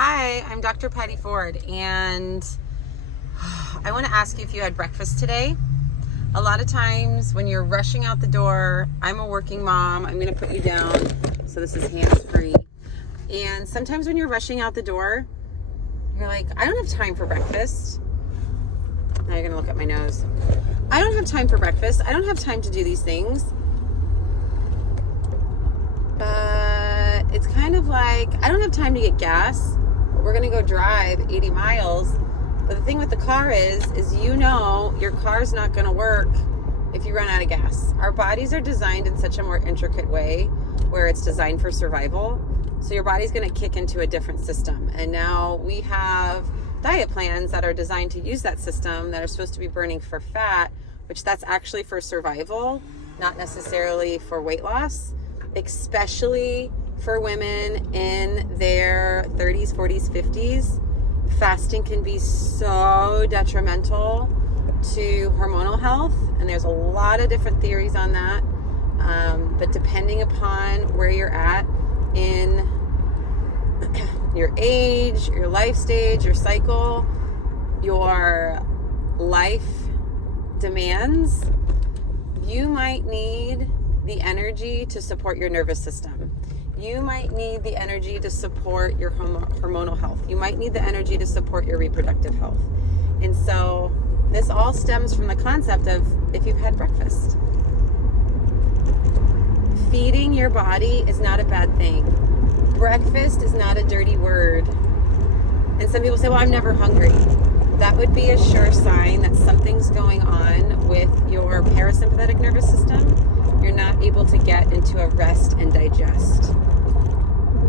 Hi, I'm Dr. Patty Ford, and I want to ask you if you had breakfast today. A lot of times when you're rushing out the door, I'm a working mom. I'm going to put you down so this is hands-free. And sometimes when you're rushing out the door, you're like, I don't have time for breakfast. Now you're going to look at my nose. I don't have time for breakfast. I don't have time to do these things. But it's kind of like, I don't have time to get gas. We're going to go drive 80 miles. But the thing with the car is you know your car's not going to work if you run out of gas. Our bodies are designed in such a more intricate way where it's designed for survival. So your body's going to kick into a different system. And now we have diet plans that are designed to use that system that are supposed to be burning for fat, which that's actually for survival, not necessarily for weight loss, especially for women in their 30s, 40s, 50s. Fasting can be so detrimental to hormonal health, and there's a lot of different theories on that. But depending upon where you're at in your age, your life stage, your cycle, your life demands, you might need the energy to support your nervous system. You might need the energy to support your hormonal health. You might need the energy to support your reproductive health. And so this all stems from the concept of if you've had breakfast. Feeding your body is not a bad thing. Breakfast is not a dirty word. And some people say, well, I'm never hungry. That would be a sure sign that something's going on with your parasympathetic nervous system. You're not able to get into a rest and digest.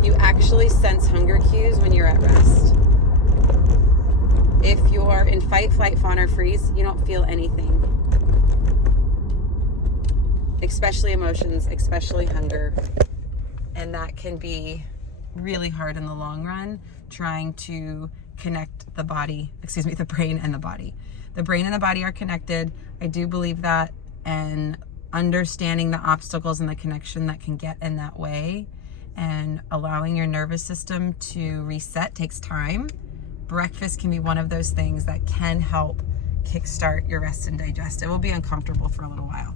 You actually sense hunger cues when you're at rest. If you're in fight, flight, fawn, or freeze, you don't feel anything. Especially emotions, especially hunger. And that can be really hard in the long run, trying to connect the brain and the body. The brain and the body are connected. I do believe that, and understanding the obstacles and the connection that can get in that way and allowing your nervous system to reset takes time. Breakfast can be one of those things that can help kickstart your rest and digest. It will be uncomfortable for a little while.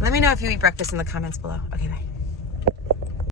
Let me know if you eat breakfast in the comments below. Okay, bye.